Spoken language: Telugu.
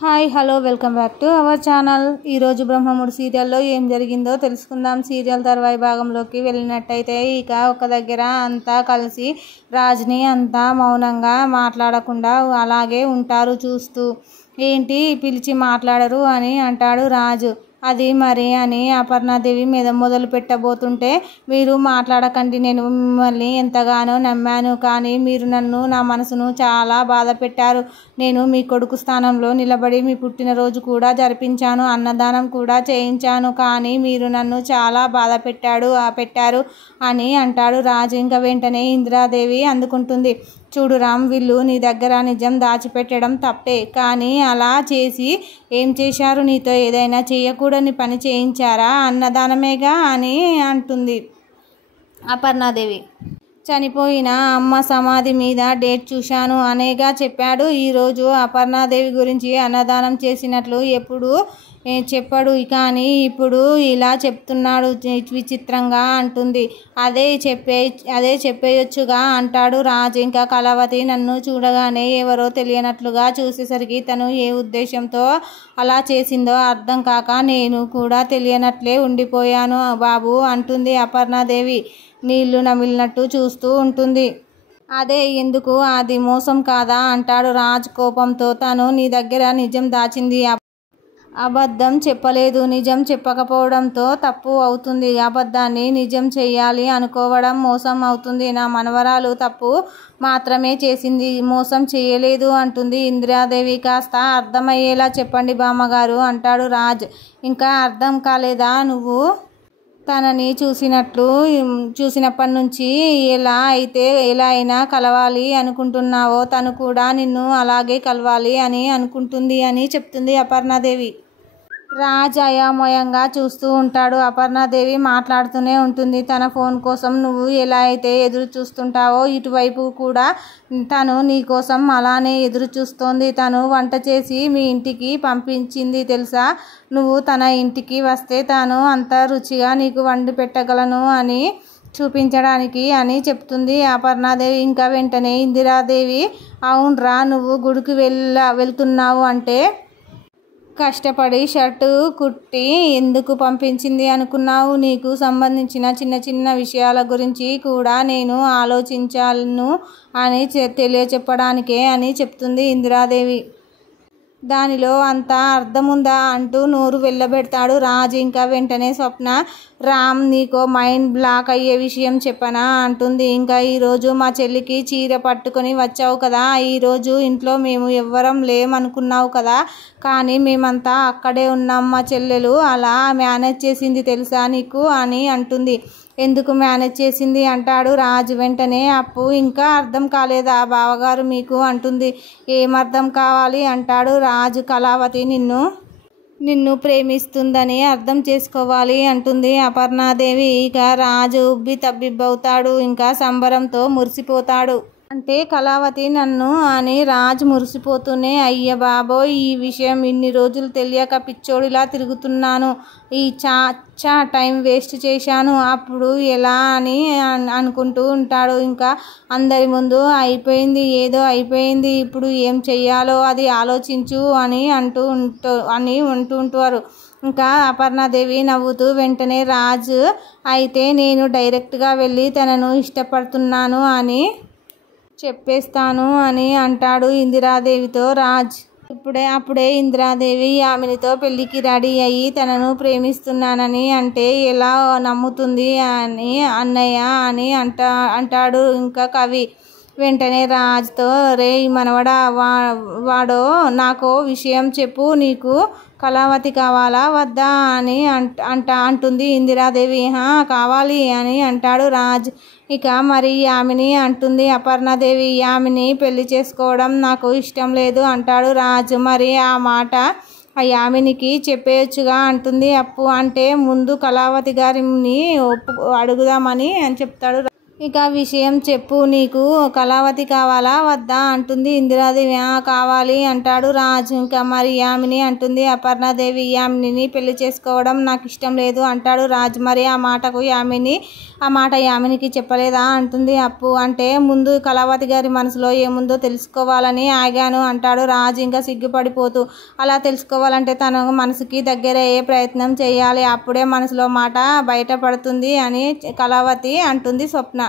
Hi hello welcome back to our channel. ఈరోజు బ్రహ్మముడి సీరియల్లో ఏం జరిగిందో తెలుసుకుందాం. సీరియల్ తర్వాయి భాగంలోకి వెళ్ళినట్టయితే ఇక ఒక దగ్గర అంతా కలిసి రాజ్ని అంతా మౌనంగా మాట్లాడకుండా అలాగే ఉంటారు చూస్తూ. ఏంటి పిలిచి మాట్లాడరు అని అంటాడు రాజు. అది మరి అని అపర్ణాదేవి మీద మొదలు పెట్టబోతుంటే, మీరు మాట్లాడకండి, నేను మిమ్మల్ని ఎంతగానో నమ్మాను, కానీ మీరు నన్ను నా మనసును చాలా బాధ పెట్టారు. నేను మీ కొడుకు స్థానంలో నిలబడి మీ పుట్టినరోజు కూడా జరిపించాను, అన్నదానం కూడా చేయించాను, కానీ మీరు నన్ను చాలా బాధ పెట్టారు అని అంటాడు రాజు. ఇంకా వెంటనే ఇందిరాదేవి అందుకుంటుంది. చూడు రామ్, వీళ్ళు నీ దగ్గర నిజం దాచిపెట్టడం తప్పే, కానీ అలా చేసి ఏం చేశారు? నీతో ఏదైనా చేయకూడని పని చేయించారా? అన్నదానమేగా అని అంటుంది అపర్ణాదేవి. చనిపోయిన అమ్మ సమాధి మీద డేట్ చూశాను అనేగా చెప్పాడు. ఈరోజు అపర్ణాదేవి గురించి అన్నదానం చేసినట్లు ఎప్పుడు చెప్పాడు, కానీ ఇప్పుడు ఇలా చెప్తున్నాడు, విచిత్రంగా అంటుంది. అదే చెప్పేయొచ్చుగా అంటాడు రాజు. ఇంకా కళావతి నన్ను చూడగానే ఎవరో తెలియనట్లుగా చూసేసరికి తను ఏ ఉద్దేశంతో అలా చేసిందో అర్థం కాక నేను కూడా తెలియనట్లే ఉండిపోయాను బాబు అంటుంది అపర్ణాదేవి నీళ్లు నమిలినట్టు చూస్తూ ఉంటుంది. అదే ఎందుకు, అది మోసం కాదా అంటాడు రాజ్ కోపంతో. తను నీ దగ్గర నిజం దాచింది, అబద్ధం చెప్పలేదు. నిజం చెప్పకపోవడంతో తప్పు అవుతుంది, అబద్ధాన్ని నిజం చెయ్యాలి అనుకోవడం మోసం అవుతుంది. నా మనవరాలు తప్పు మాత్రమే చేసింది, మోసం చేయలేదు అంటుంది ఇందిరాదేవి. కాస్త అర్థమయ్యేలా చెప్పండి బామ్మగారు అంటాడు రాజ్. ఇంకా అర్థం కాలేదా? నువ్వు తనని చూసినప్పటి నుంచి ఎలా అయినా కలవాలి అనుకుంటున్నావో, తను కూడా నిన్ను అలాగే కలవాలి అని అనుకుంటుంది అని చెప్తుంది అపర్ణాదేవి. రాజ్ అయోమయంగా చూస్తూ ఉంటాడు. అపర్ణాదేవి మాట్లాడుతూనే ఉంటుంది. తన ఫోన్ కోసం నువ్వు ఎలా అయితే ఎదురు చూస్తుంటావో, ఇటువైపు కూడా తను నీ కోసం అలానే ఎదురు చూస్తోంది. తను వంట చేసి మీ ఇంటికి పంపించింది తెలుసా? నువ్వు తన ఇంటికి వస్తే తాను అంత రుచిగా నీకు వండి పెట్టగలను అని చూపించడానికి అని చెప్తుంది అపర్ణాదేవి. ఇంకా వెంటనే ఇందిరాదేవి, అవునరా, నువ్వు గుడికి వెళ్తున్నావు అంటే కష్టపడి షర్టు కుట్టి ఎందుకు పంపించింది అనుకున్నావు? నీకు సంబంధించిన చిన్న చిన్న విషయాల గురించి కూడా నేను ఆలోచించాలను అని తెలియచెప్పడానికే అని చెప్తుంది ఇందిరాదేవి. దానిలో అంత అర్థముందా అంటూ నోరు వెళ్ళబెడతాడు రాజు. ఇంకా వెంటనే స్వప్న, రామ్ నీకో మైండ్ బ్లాక్ అయ్యే విషయం చెప్పనా అంటుంది. ఇంకా ఈరోజు మా చెల్లికి చీర పట్టుకొని వచ్చావు కదా, ఈరోజు ఇంట్లో మేము ఎవ్వరం లేమనుకున్నావు కదా, కానీ మేమంతా అక్కడే ఉన్నాం. మా చెల్లెలు అలా మేనేజ్ చేసింది తెలుసా నీకు అని అంటుంది. ఎందుకు మేనేజ్ చేసింది అంటాడు రాజు. వెంటనే అప్పు ఇంకా అర్థం కాలేదా బావగారు మీకు అంటుంది. ఏం అర్థం కావాలి అంటాడు రాజు. కళావతి నిన్ను ప్రేమిస్తుందని అర్థం చేసుకోవాలి అంటుంది అపర్ణాదేవి. ఇక రాజు ఉబ్బి తబ్బిబ్బవుతాడు. ఇంకా సంబరంతో మురిసిపోతాడు. అంటే కళావతి నన్ను అని రాజ్ మురిసిపోతూనే, అయ్య బాబోయ్, ఈ విషయం ఇన్ని రోజులు తెలియక పిచ్చోడిలా తిరుగుతున్నాను, ఈ టైం వేస్ట్ చేశాను, అప్పుడు ఎలా అని అనుకుంటూ ఉంటాడు. ఇంకా అందరి ముందు ఏదో అయిపోయింది, ఇప్పుడు ఏం చెయ్యాలో అది ఆలోచించు అని అంటుంటారు. ఇంకా అపర్ణాదేవి నవ్వుతూ వెంటనే రాజ్, అయితే నేను డైరెక్ట్గా వెళ్ళి తనను ఇష్టపడుతున్నాను అని చెప్పేస్తాను అని అంటాడు ఇందిరాదేవితో రాజ్. అప్పుడే ఇందిరాదేవి ఆమెనితో పెళ్లికి రెడీ అయ్యి తనను ప్రేమిస్తున్నానని అంటే ఎలా నమ్ముతుంది అని అన్నయ్య అని అంటాడు ఇంకా కవి. వెంటనే రాజ్తో, రే మనవడా, వాడో నాకో విషయం చెప్పు, నీకు కళావతి కావాలా వద్దా అని అంటుంది ఇందిరాదేవి. కావాలి అని అంటాడు రాజ్. ఇక మరి యామిని అంటుంది అపర్ణాదేవి. యామిని పెళ్లి చేసుకోవడం నాకు ఇష్టం లేదు అంటాడు రాజ్. మరి ఆ మాట ఆ యామినికి చెప్పేయచ్చుగా అంటుంది అప్పు. అంటే ముందు కళావతి గారిని అడుగుదామని అని చెప్తాడు. ఇక విషయం చెప్పు, నీకు కళావతి కావాలా వద్దా అంటుంది ఇందిరాదేవి. కావాలి అంటాడు రాజు. ఇంకా మరి యామిని అంటుంది. అపర్ణాదేవి యామినిని పెళ్లి చేసుకోవడం నాకు ఇష్టం లేదు అంటాడు రాజు. మరి ఆ మాట యామినికి చెప్పలేదా అంటుంది అప్పు. అంటే ముందు కళావతి గారి మనసులో ఏముందో తెలుసుకోవాలని ఆగాను అంటాడు రాజు ఇంకా సిగ్గుపడిపోతూ. అలా తెలుసుకోవాలంటే తన మనసుకి దగ్గరయ్యే ప్రయత్నం చేయాలి, అప్పుడే మనసులో మాట బయటపడుతుంది అని కళావతి అంటుంది స్వప్న.